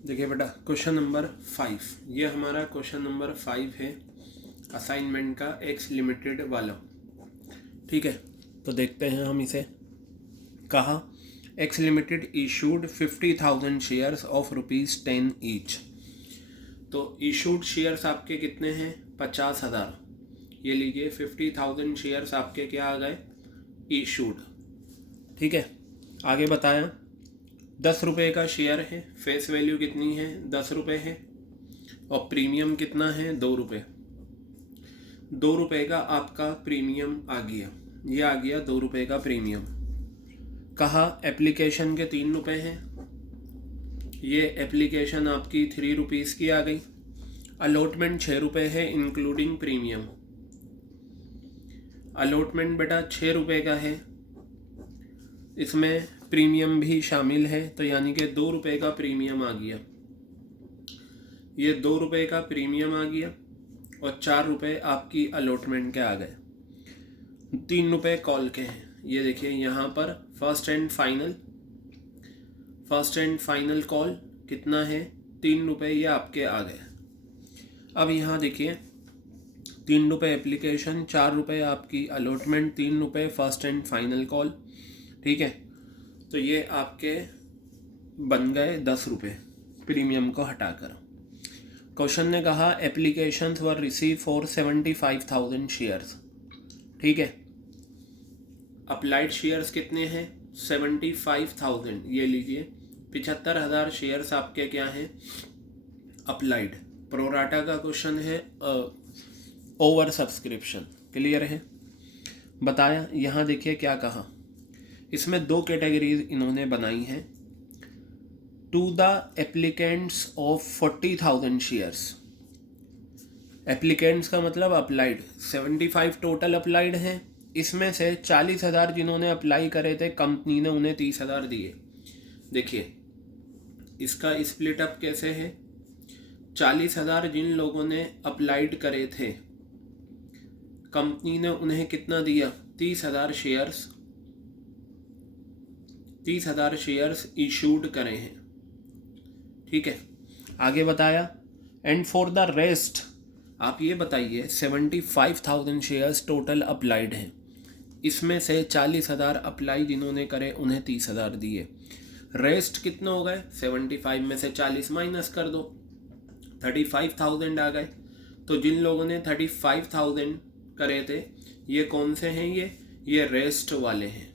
देखिए बेटा, question number 5, ये हमारा क्वेश्चन नंबर 5 है असाइनमेंट का एक्स लिमिटेड वाला। ठीक है, तो देखते हैं हम इसे। कहा x limited issued 50,000 shares of ₹10 each. तो इशूड शेयर्स आपके कितने हैं? 50,000। ये लीजिए 50,000 शेयर्स आपके क्या आ गए? इशूड। ठीक है, आगे बताया 10 रुपये का शेयर है, फेस वैल्यू कितनी है? 10 रुपये है, और प्रीमियम कितना है? 2 रुपये। 2 रुपये का आपका प्रीमियम आ गया, ये आ गया 2 रुपये का प्रीमियम। कहा एप्लीकेशन के 3 रुपये हैं, ये एप्लीकेशन आपकी 3 रुपीज़ की आ गई। अलॉटमेंट 6 रुपये है इंक्लूडिंग प्रीमियम। अलॉटमेंट बेटा 6 रुपये का है, इसमें प्रीमियम भी शामिल है, तो यानी कि 2 रुपये का प्रीमियम आ गया। ये 2 रुपये का प्रीमियम आ गया और 4 रुपये आपकी अलॉटमेंट के आ गए। 3 रुपये कॉल के हैं। ये देखिए यहाँ पर फर्स्ट एंड फाइनल कॉल कितना है? 3 रुपये, ये आपके आ गए। अब यहाँ देखिए 3 रुपये एप्लीकेशन, 4 रुपये आपकी अलॉटमेंट, 3 रुपये फर्स्ट एंड फाइनल कॉल। ठीक है, तो ये आपके बन गए 10 रुपये प्रीमियम को हटाकर। क्वेश्चन ने कहा application were receive for 75,000 shares. ठीक है, अप्लाइड शेयर्स कितने हैं? 75,000। ये लीजिए 75,000 शेयर्स आपके क्या हैं? अप्लाइड। प्रोराटा का क्वेश्चन है, ओवर सब्सक्रिप्शन। क्लियर है? बताया। यहाँ देखिए क्या कहा, इसमें 2 कैटेगरीज इन्होंने बनाई हैं। To the applicants of 40,000 shares. Applicants का मतलब अप्लाइड। 75 टोटल अप्लाइड हैं, इसमें से 40,000 जिन्होंने अप्लाई करे थे, कंपनी ने उन्हें 30,000 दिए। देखिए इसका स्प्लिट अप कैसे है? 40,000 जिन लोगों ने अप्लाइड करे थे, कंपनी ने उन्हें कितना दिया? 30,000 शेयर्स। 30,000 शेयर्स इशूड करे हैं। ठीक है, आगे बताया एंड फॉर द रेस्ट, आप ये बताइए 75,000 शेयर्स टोटल अप्लाइड हैं, इसमें से 40,000 अप्लाई जिन्होंने करे उन्हें 30,000 दिए। रेस्ट कितने हो गए? 75 में से 40 माइनस कर दो, 35,000 आ गए। तो जिन लोगों ने 35,000 करे थे, ये कौन से हैं? ये रेस्ट वाले हैं।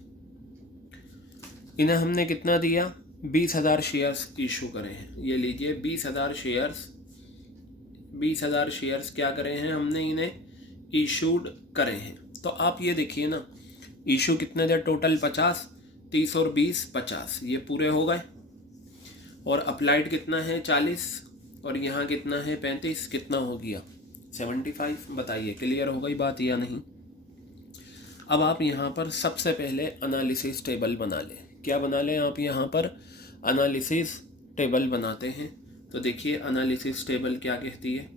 इन्हें हमने कितना दिया? 20,000 शेयर्स इशू करे हैं। ये लीजिए 20,000 शेयर्स क्या करे हैं हमने? इन्हें इशूड करे हैं। तो आप ये देखिए ना, इशू कितने थे टोटल? 50, 30 और 20, 50, ये पूरे हो गए। और अप्लाइड कितना है? 40, और यहाँ कितना है? 35। कितना हो गया? 75। बताइए क्लियर हो गई बात या नहीं? अब आप यहाँ पर सबसे पहले एनालिसिस टेबल बना लें। क्या बना लें आप? यहाँ पर एनालिसिस टेबल बनाते हैं। तो देखिए एनालिसिस टेबल क्या कहती है,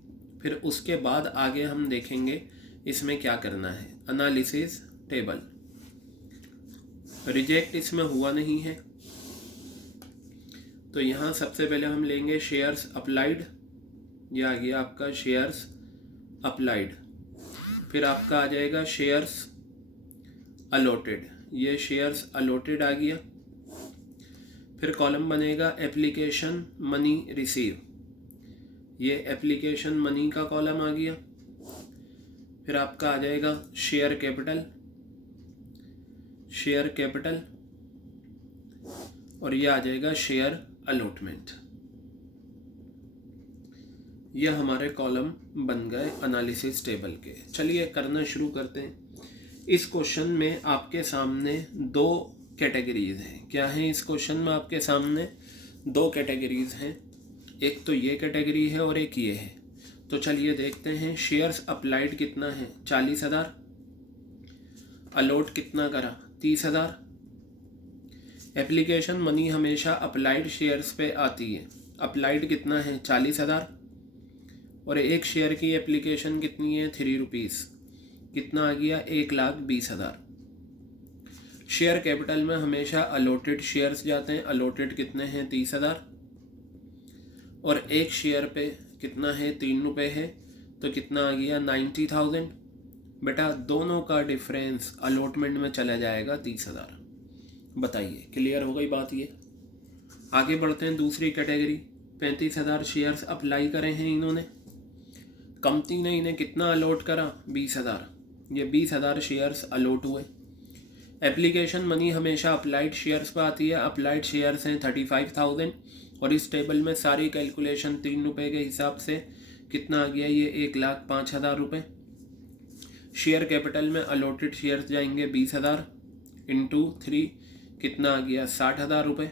फिर उसके बाद आगे हम देखेंगे इसमें क्या करना है। एनालिसिस टेबल, रिजेक्ट इसमें हुआ नहीं है, तो यहाँ सबसे पहले हम लेंगे शेयर्स अप्लाइड। ये आ गया आपका शेयर्स अप्लाइड। फिर आपका आ जाएगा शेयर्स अलॉटेड। ये शेयर्स अलॉटेड आ गया। फिर कॉलम बनेगा एप्लीकेशन मनी रिसीव। ये एप्लीकेशन मनी का कॉलम आ गया। फिर आपका आ जाएगा शेयर कैपिटल, और ये आ जाएगा शेयर अलॉटमेंट। ये हमारे कॉलम बन गए एनालिसिस टेबल के। चलिए करना शुरू करते हैं। इस क्वेश्चन में आपके सामने 2 कैटेगरीज हैं। क्या है इस क्वेश्चन में? आपके सामने 2 कैटेगरीज हैं, एक तो ये कैटेगरी है और एक ये है। तो चलिए देखते हैं। शेयर्स अप्लाइड कितना है? 40,000। अलॉट कितना करा? 30,000। एप्लीकेशन मनी हमेशा अप्लाइड शेयर्स पे आती है। अप्लाइड कितना है? 40,000। और एक शेयर की एप्लीकेशन कितनी है? 3 रुपीज़। कितना आ गया? 1,20,000। शेयर कैपिटल में हमेशा अलॉटेड शेयर्स जाते हैं। अलॉटेड कितने हैं? 30,000। और एक शेयर पे कितना है, 3 रुपये है, तो कितना आ गया 90,000। बेटा दोनों का डिफरेंस अलॉटमेंट में चला जाएगा 30,000। बताइए क्लियर हो गई बात ये। आगे बढ़ते हैं दूसरी कैटेगरी। 35,000 शेयर्स अप्लाई करे हैं इन्होंने, कंपनी ने इन्हें कितना अलॉट करा, 20,000। ये 20,000 शेयर्स अलॉट हुए। एप्लीकेशन मनी हमेशा अप्लाइड शेयर्स पर आती है। अप्लाइड शेयर्स हैं 35,000 और इस टेबल में सारी कैलकुलेशन 3 रुपये के हिसाब से कितना आ गया, ये 1,05,000 रुपये। शेयर कैपिटल में अलॉटेड शेयर्स जाएंगे 20,000 इंटू 3, कितना आ गया 60,000 रुपये।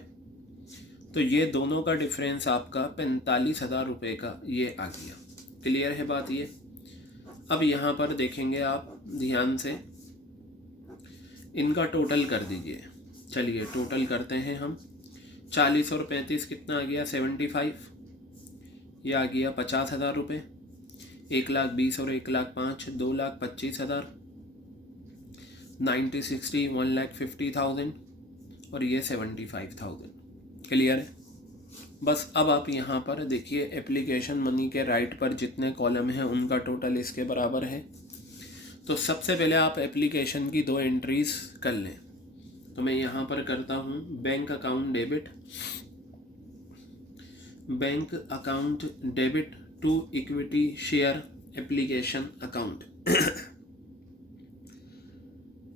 तो ये दोनों का डिफरेंस आपका 45,000 रुपये का ये आ गया। क्लियर है बात ये। अब यहाँ पर देखेंगे आप ध्यान से, इनका टोटल कर दीजिए। चलिए टोटल करते हैं हम। 40 और 35 कितना आ गया, 75। ये आ गया 50,000 रुपये। 1,20,000 और 1,05,000 2,25,000। 90, 60 1,50,000 और ये 75,000। क्लियर है। बस अब आप यहाँ पर देखिए एप्लीकेशन मनी के राइट पर जितने कॉलम हैं उनका टोटल इसके बराबर है। तो सबसे पहले आप एप्लीकेशन की 2 एंट्रीज कर लें। तो मैं यहाँ पर करता हूँ bank account debit to equity share application account.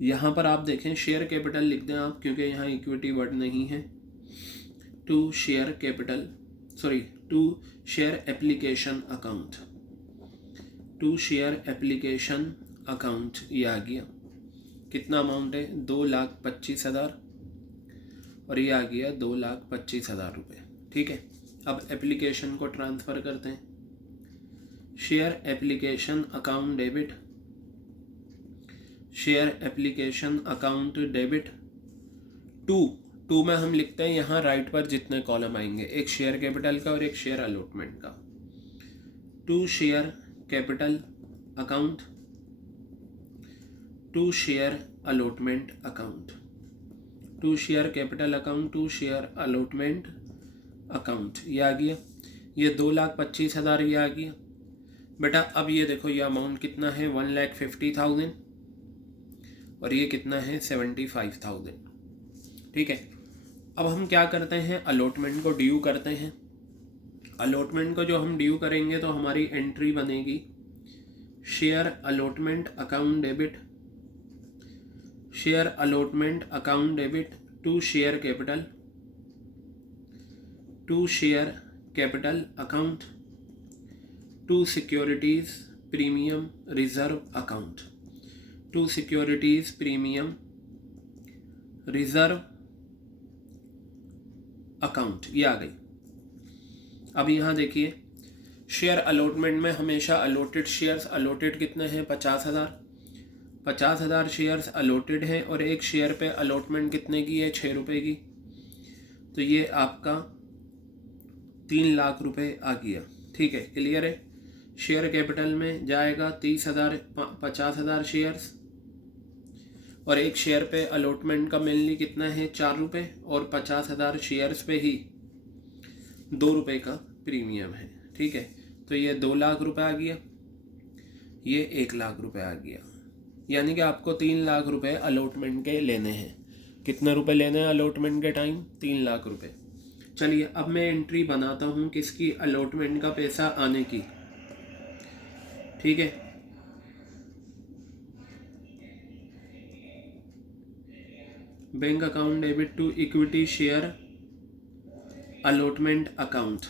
यहाँ पर आप देखें शेयर कैपिटल लिख दें आप, क्योंकि यहाँ इक्विटी वर्ड नहीं है। टू शेयर एप्लीकेशन अकाउंट ये आ गया। कितना अमाउंट है, 2,25,000 और ये आ गया 2,25,000 रुपये। ठीक है। अब एप्लीकेशन को ट्रांसफ़र करते हैं। Share application account debit to में हम लिखते हैं यहाँ राइट पर जितने कॉलम आएंगे, एक शेयर कैपिटल का और एक शेयर अलॉटमेंट का। To share capital account, to share allotment account, to share capital account, to share allotment account ये आ गया। ये 2,25,000 ये आ गया। बेटा अब ये देखो ये अमाउंट कितना है, 1,50,000 और ये कितना है 75,000। ठीक है। अब हम क्या करते हैं, अलॉटमेंट को ड्यू करते हैं। अलॉटमेंट को जो हम ड्यू करेंगे तो हमारी एंट्री बनेगी share allotment account debit to share capital account, to securities premium reserve account, to securities premium reserve account ये आ गई। अब यहाँ देखिए शेयर अलॉटमेंट में हमेशा अलॉटेड शेयर्स, अलॉटेड कितने हैं 50,000 शेयर्स अलॉटेड हैं और एक शेयर पे अलॉटमेंट कितने की है, 6 रुपये की। तो ये आपका 3 लाख रुपए आ गया। ठीक है, क्लियर है। शेयर कैपिटल में जाएगा 30,000 50,000 शेयर्स और एक शेयर पे अलॉटमेंट का मेनली कितना है, 4 रुपये और 50,000 शेयर्स पे ही 2 रुपये का प्रीमियम है। ठीक है। तो ये 2 लाख रुपए आ गया, ये 1 लाख रुपए आ गया। यानी कि आपको 3 लाख रुपए अलॉटमेंट के लेने हैं। कितने रुपए लेने हैं अलॉटमेंट के टाइम, 3 लाख रुपए। चलिए अब मैं एंट्री बनाता हूँ किसकी, अलॉटमेंट का पैसा आने की। ठीक है। Bank account debit to equity share allotment account.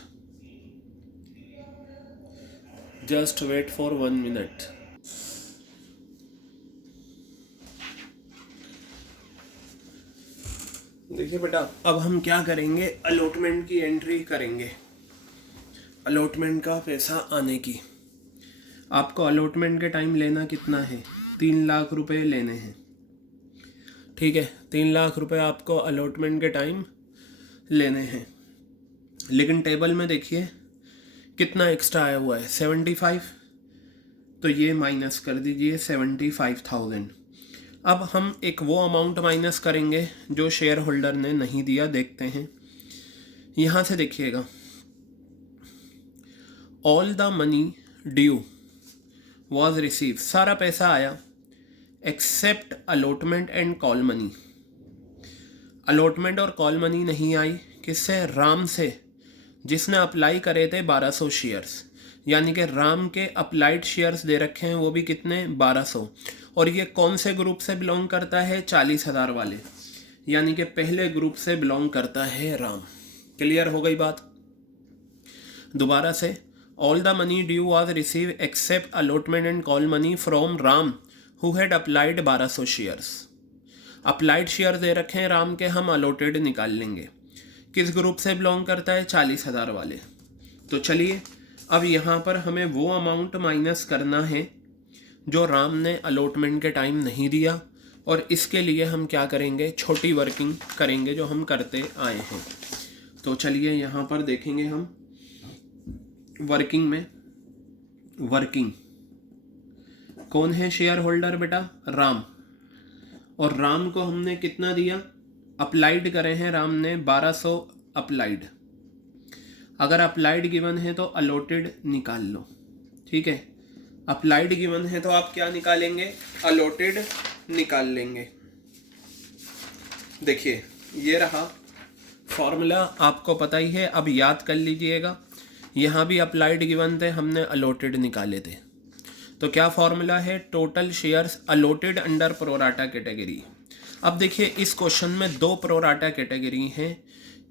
Just wait for 1 minute. देखिए बेटा अब हम क्या करेंगे, अलॉटमेंट की एंट्री करेंगे। अलॉटमेंट का पैसा आने की। आपको अलॉटमेंट के टाइम लेना कितना है, 3 लाख रुपए लेने हैं। ठीक है, 3 लाख रुपए आपको अलॉटमेंट के टाइम लेने हैं। लेकिन टेबल में देखिए कितना एक्स्ट्रा आया हुआ है, 75। तो ये माइनस कर दीजिए 75,000। अब हम एक वो अमाउंट माइनस करेंगे जो शेयर होल्डर ने नहीं दिया। देखते हैं यहाँ से, देखिएगा all the money due was receive, सारा पैसा आया except allotment and call money. Allotment और कॉल मनी नहीं आई, किससे? राम से, जिसने अप्लाई करे थे 1200 शेयर्स, यानी कि राम के अप्लाइड शेयर्स दे रखे हैं वो भी कितने? 1200। और ये कौन से ग्रुप से बिलोंग करता है? 40,000 वाले, यानी कि पहले ग्रुप से बिलोंग करता है राम। क्लियर हो गई बात? दोबारा से, all the money due was receive except allotment and call money from Ram who had applied 1200 shares. Applied share दे रखे हैं राम के, हम अलॉटेड निकाल लेंगे। किस ग्रुप से बिलोंग करता है? 40,000 वाले। तो चलिए अब यहाँ पर हमें वो अमाउंट माइनस करना है जो राम ने अलॉटमेंट के टाइम नहीं दिया, और इसके लिए हम क्या करेंगे? छोटी वर्किंग करेंगे जो हम करते आए हैं। तो चलिए यहाँ पर देखेंगे हम वर्किंग में। वर्किंग कौन है शेयर होल्डर बेटा? राम। और राम को हमने कितना दिया? अप्लाइड करे हैं राम ने 1200 अप्लाइड। अगर अप्लाइड गिवन है तो अलॉटेड निकाल लो, ठीक है। अप्लाइड गिवन है तो आप क्या निकालेंगे? अलॉटेड निकाल लेंगे। देखिए ये रहा फॉर्मूला, आपको पता ही है, अब याद कर लीजिएगा। यहाँ भी अप्लाइड गिवन थे, हमने अलॉटेड निकाले थे। तो क्या फॉर्मूला है? Total shares allotted under pro rata category. अब देखिए इस क्वेश्चन में 2 प्रोराटा कैटेगरी हैं,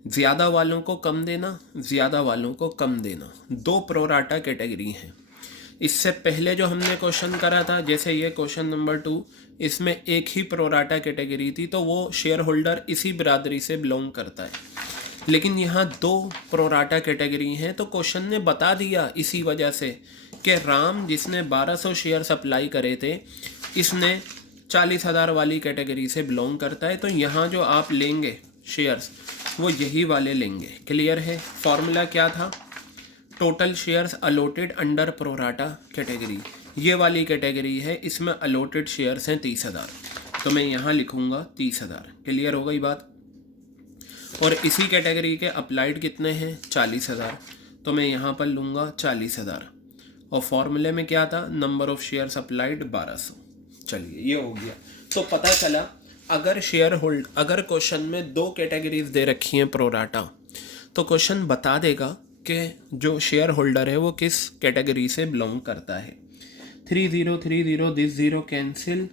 ज़्यादा वालों को कम देना, ज़्यादा वालों को कम देना, 2 प्रोराटा कैटेगरी हैं। इससे पहले जो हमने क्वेश्चन करा था, जैसे ये क्वेश्चन नंबर 2, इसमें एक ही प्रोराटा कैटेगरी थी, तो वो शेयर होल्डर इसी बिरादरी से बिलोंग करता है। लेकिन यहाँ 2 प्रोराटा कैटेगरी हैं, तो क्वेश्चन ने बता दिया इसी वजह से कि राम जिसने 1200 शेयर्स अप्लाई करे थे, इसने 40,000 वाली कैटेगरी से बिलोंग करता है। तो यहाँ जो आप लेंगे शेयर्स वो यही वाले लेंगे। क्लियर है? फॉर्मूला क्या था? Total shares allotted under pro rata category. ये वाली कैटेगरी है, इसमें अलॉटेड शेयर्स हैं 30,000, तो मैं यहाँ लिखूँगा 30,000। क्लियर हो गई बात? और इसी कैटेगरी के अप्लाइड कितने हैं? 40,000, तो मैं यहाँ पर लूँगा 40,000। और फॉर्मूले में क्या था? Number of shares applied 1200। चलिए ये हो गया। तो पता चला अगर क्वेश्चन में 2 कैटेगरीज दे रखी हैं प्रोराटा, तो क्वेश्चन बता देगा कि जो शेयर होल्डर है वो किस कैटेगरी से बिलोंग करता है। 3030 दिस 0 कैंसिल,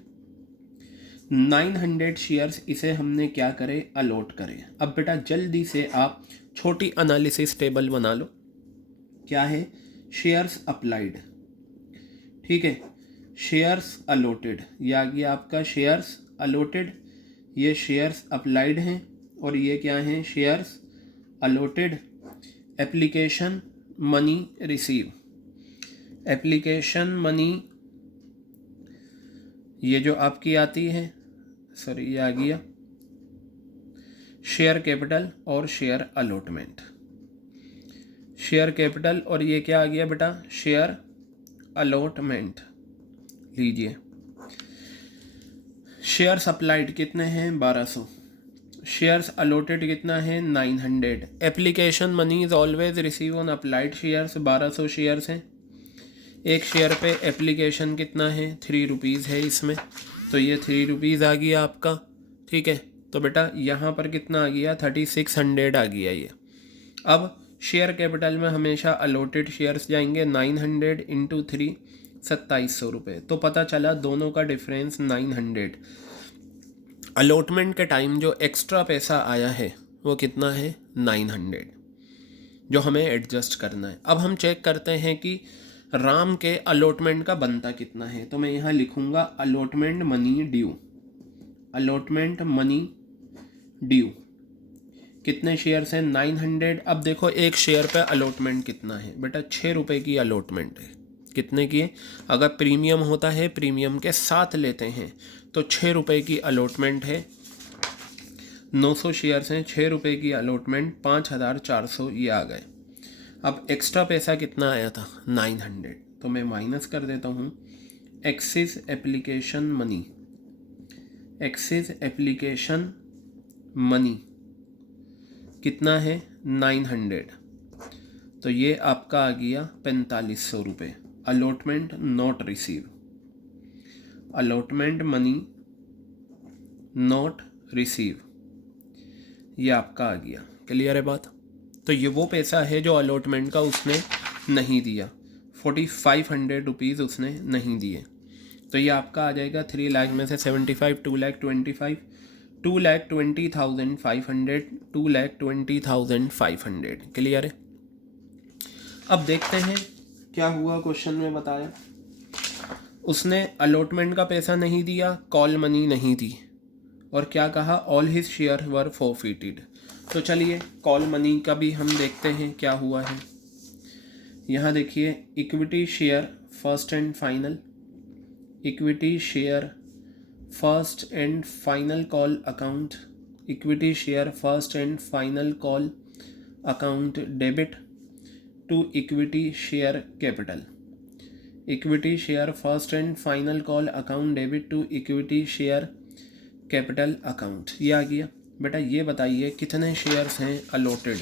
900 शेयर्स इसे हमने क्या करे? अलॉट करे। अब बेटा जल्दी से आप छोटी एनालिसिस टेबल बना लो। क्या है? शेयर्स अप्लाइड, ठीक है, शेयर्स अलॉटेड, या ये आपका शेयर्स अलॉटेड, ये शेयर्स अप्लाइड हैं, और ये क्या हैं? Shares allotted. Application money receive, application money ये जो आपकी आती है, सॉरी ये आ गया शेयर कैपिटल और शेयर अलॉटमेंट। शेयर कैपिटल और ये क्या आ गया बेटा? Share allotment. लीजिए शेयर्स अप्लाइड कितने हैं? 1200। शेयर्स अलॉटेड कितना है? 900। Application money is always receive on applied shares, 1200 shares हैं। एक शेयर पे एप्लीकेशन कितना है? 3 रुपीज़ है इसमें, तो ये 3 रुपीज़ आ गया आपका, ठीक है। तो बेटा यहाँ पर कितना आ गया? 3600 आ गया ये। अब शेयर कैपिटल में हमेशा अलॉटेड शेयर्स जाएंगे, 900 इंटू 3 2700 रुपये। तो पता चला दोनों का डिफरेंस 900। अलॉटमेंट के टाइम जो एक्स्ट्रा पैसा आया है वो कितना है? 900, जो हमें एडजस्ट करना है। अब हम चेक करते हैं कि राम के अलॉटमेंट का बनता कितना है। तो मैं यहाँ लिखूँगा allotment money due. Allotment money due कितने शेयर्स हैं? 900। अब देखो एक शेयर पे अलॉटमेंट कितना है बेटा? 6 रुपये की अलॉटमेंट है। कितने की? अगर प्रीमियम होता है प्रीमियम के साथ लेते हैं तो 6 रुपये की अलॉटमेंट है। 900 शेयर्स हैं, 6 रुपये की अलॉटमेंट, 5400 ये आ गए। अब एक्स्ट्रा पैसा कितना आया था? 900, तो मैं माइनस कर देता हूँ। Axis application money, axis application money कितना है? 900। तो ये आपका आ गया 4500 रुपये। Allotment not receive, allotment money not receive, ये आपका आ गया। क्लियर है बात? तो ये वो पैसा है जो अलॉटमेंट का उसने नहीं दिया, 4500 रुपीज़ उसने नहीं दिए। तो ये आपका आ जाएगा 3 लाख में से 75, 2,25,000, 2,20,500, 2,20,500। क्लियर है? अब देखते हैं क्या हुआ। क्वेश्चन में बताया उसने अलॉटमेंट का पैसा नहीं दिया, कॉल मनी नहीं दी, और क्या कहा, ऑल हिज शेयर वर फॉरफिटेड। तो चलिए कॉल मनी का भी हम देखते हैं क्या हुआ है। यहाँ देखिए, equity share first and final, equity share first and final call account, equity share first and final call account debit to equity share capital, equity share first and final call account debit to equity share capital account. ये आ गया। बेटा ये बताइए कितने shares हैं allotted?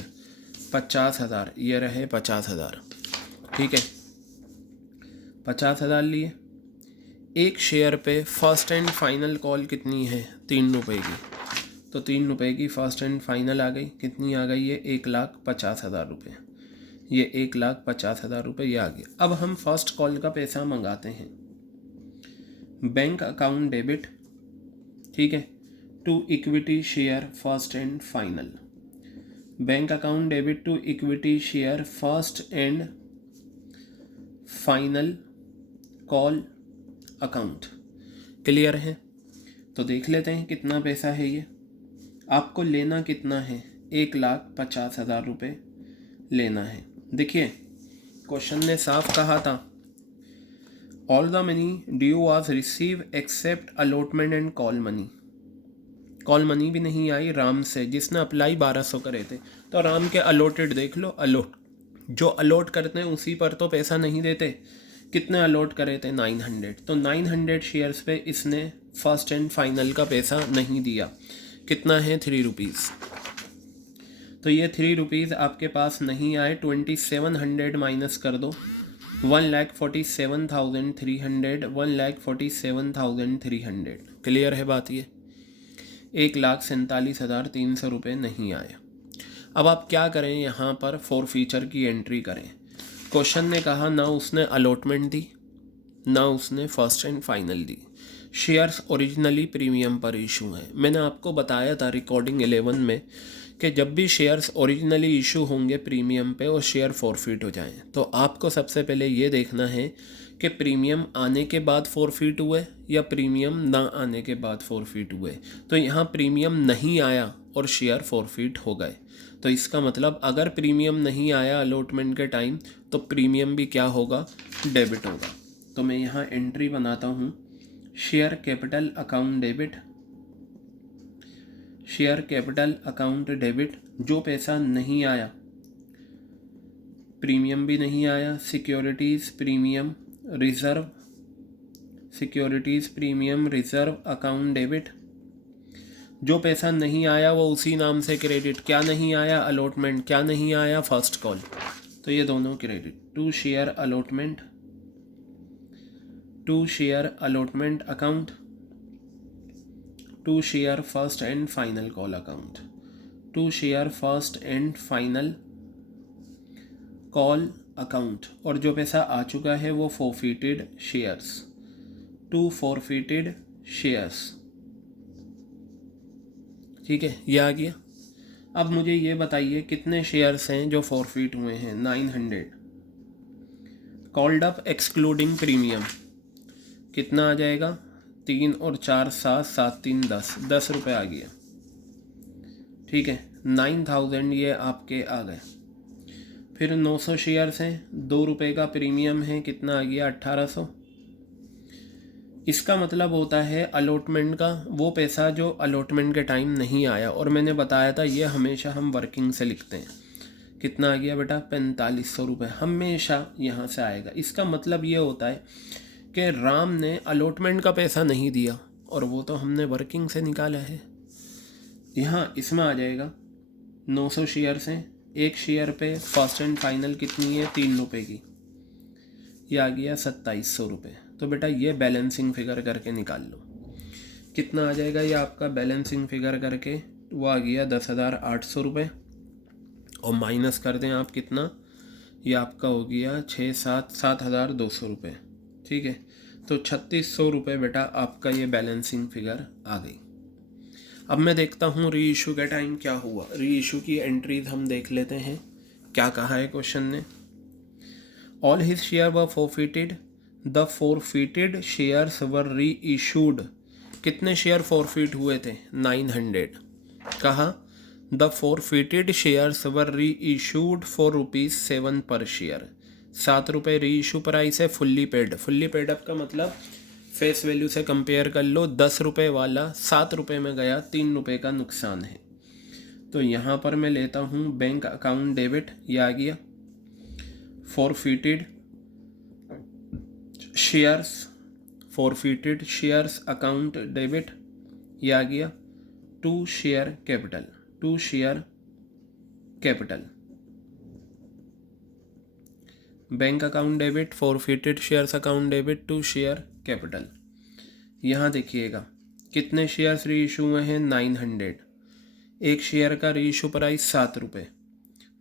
50,000। ये रहे 50,000। ठीक है, 50,000 लिए। एक शेयर पे फर्स्ट एंड फाइनल कॉल कितनी है? 3 रुपये की। तो 3 रुपये की फर्स्ट एंड फाइनल आ गई। कितनी आ गई है? 1,50,000 रुपये। ये 1,50,000 रुपये ये आ गया। अब हम फर्स्ट कॉल का पैसा मंगाते हैं। बैंक अकाउंट डेबिट, ठीक है, to equity share first and final, bank account debit to equity share first and final call account. Clear है? तो देख लेते हैं कितना पैसा है ये। आपको लेना कितना है? 1,50,000 रुपये लेना है। देखिए क्वेश्चन ने साफ कहा था, all the money due was receive except allotment and call money. Call money भी नहीं आई राम से, जिसने अप्लाई 1200 करे थे। तो राम के अलॉटेड देख लो, अलॉट जो अलॉट करते हैं उसी पर तो पैसा नहीं देते। कितने अलॉट करे थे? 900। तो 900 शेयर्स पे इसने फर्स्ट एंड फाइनल का पैसा नहीं दिया। कितना है? 3 रुपीज़। तो ये 3 रुपीज़ आपके पास नहीं आए। 2700 माइनस कर दो, 1,47,300, 1,47,300। क्लियर है बात? ये 1,47,300 रुपये नहीं आए। अब आप क्या करें, यहाँ पर फॉर फीचर की एंट्री करें। क्वेश्चन ने कहा ना उसने अलॉटमेंट दी, ना उसने first and final the. Shares originally premium पर इशू हैं। मैंने आपको बताया था रिकॉर्डिंग 11 में कि जब भी शेयर्स ओरिजिनली इशू होंगे प्रीमियम पे और शेयर फॉरफिट हो जाएं, तो आपको सबसे पहले ये देखना है कि प्रीमियम आने के बाद फॉरफिट हुए या प्रीमियम ना आने के बाद फॉरफिट हुए। तो यहाँ प्रीमियम नहीं आया और शेयर फॉरफिट हो गए। तो इसका मतलब अगर प्रीमियम नहीं आया अलॉटमेंट के टाइम तो प्रीमियम भी क्या होगा? डेबिट होगा। तो मैं यहाँ एंट्री बनाता हूँ, share capital account debit, share capital account debit. जो पैसा नहीं आया, प्रीमियम भी नहीं आया, securities premium reserve, securities premium reserve account debit. जो पैसा नहीं आया वो उसी नाम से क्रेडिट। क्या नहीं आया? अलॉटमेंट। क्या नहीं आया? First call. तो ये दोनों credit. To share allotment, to share allotment account, to share first and final call account, to share first and final call account. और जो पैसा आ चुका है वो forfeited shares, to forfeited shares. ठीक है, ये आ गया। अब मुझे ये बताइए कितने शेयर्स हैं जो फॉरफिट हुए हैं? 900। कॉल्ड अप एक्सक्लूडिंग प्रीमियम कितना आ जाएगा? 3 और 4 7, 7 3 10, 10 रुपये आ गया। ठीक है, 9,000 ये आपके आ गए। फिर 900 शेयर्स हैं, 2 रुपये का प्रीमियम है, कितना आ गया? 1800। इसका मतलब होता है अलॉटमेंट का वो पैसा जो अलॉटमेंट के टाइम नहीं आया। और मैंने बताया था ये हमेशा हम वर्किंग से लिखते हैं। कितना आ गया बेटा? 4500 रुपये हमेशा यहाँ से आएगा। इसका मतलब ये होता है कि राम ने अलॉटमेंट का पैसा नहीं दिया और वो तो हमने वर्किंग से निकाला है। यहाँ इसमें आ जाएगा 900 शेयर्स हैं, एक शेयर पे फर्स्ट एंड फाइनल कितनी है, 3 रुपये की, ये आ गया 2700 रुपये। तो बेटा ये बैलेंसिंग फिगर करके निकाल लो, कितना आ जाएगा ये आपका बैलेंसिंग फिगर करके, वो आ गया 10,800 रुपये, और माइनस कर दें आप कितना, ये आपका हो गया 7,200 रुपये। ठीक है, तो 3600 रुपये बेटा आपका ये बैलेंसिंग फिगर आ गई। अब मैं देखता हूँ री इशू के टाइम क्या हुआ। री इशू की एंट्रीज हम देख लेते हैं, क्या कहा है क्वेश्चन ने। All his share were forfeited, the forfeited shares वर री इशूड। कितने शेयर फॉरफिट हुए थे, 900। कहा द फॉरफिटेड शेयर्स वर री इशूड फॉर ₹7 पर शेयर। 7 रुपये री इशू प्राइस है, fully paid. Fully paid up का मतलब फेस वैल्यू से कंपेयर कर लो, 10 रुपये वाला 7 रुपये में गया, 3 रुपये का नुकसान है। तो यहाँ पर मैं लेता हूँ बैंक अकाउंट डेबिट, ये आ गया। Forfeited shares, forfeited shares account debit, ये आ गया। To share capital, to share capital, bank account debit, forfeited shares account debit, to share capital. यहाँ देखिएगा कितने शेयर्स री इशू हुए हैं, 900। एक शेयर का री इशू प्राइस 7 रुपये,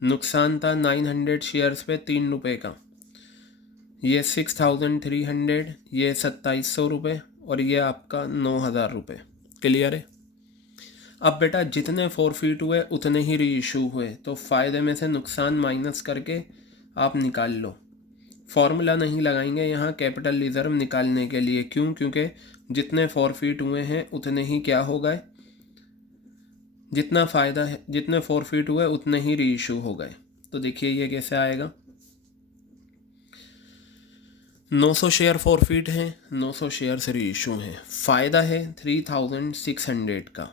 नुकसान था 900 शेयर्स पे 3 रुपये का, ये 6300, ये 2700 रुपये, और ये आपका 9000 रुपये। क्लियर है। अब बेटा जितने फॉरफिट हुए उतने ही री इशू हुए, तो फ़ायदे में से नुकसान माइनस करके आप निकाल लो। फॉर्मूला नहीं लगाएंगे यहाँ कैपिटल रिजर्व निकालने के लिए, क्यों, क्योंकि जितने फॉरफिट हुए हैं उतने ही क्या हो गए, जितना फ़ायदा है, जितने फॉरफिट हुए उतने ही री इशू हो गए। तो देखिए ये कैसे आएगा, 900 शेयर फॉरफिट हैं, 900 शेयर री इशू हैं, फ़ायदा है 3600 का,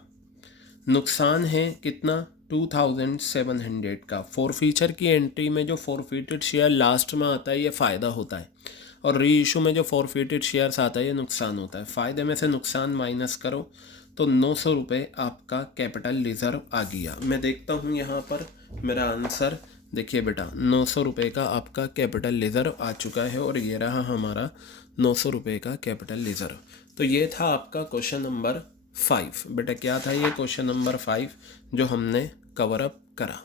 नुकसान है कितना, 2700 का। फॉरफीचर की एंट्री में जो फॉरफिटेड शेयर लास्ट में आता है ये फ़ायदा होता है, और री इशू में जो फॉरफिटेड शेयर्स आता है ये नुकसान होता है। फ़ायदे में से नुकसान माइनस करो तो 900 रुपये आपका कैपिटल रिजर्व आ गया। मैं देखता हूँ यहाँ पर मेरा आंसर, देखिए बेटा 900 रुपये का आपका कैपिटल रिजर्व आ चुका है, और ये रहा हमारा 900 रुपये का कैपिटल रिजर्व। तो ये था आपका क्वेश्चन नंबर 5। बेटा क्या था ये क्वेश्चन नंबर 5 जो हमने कवर अप करा।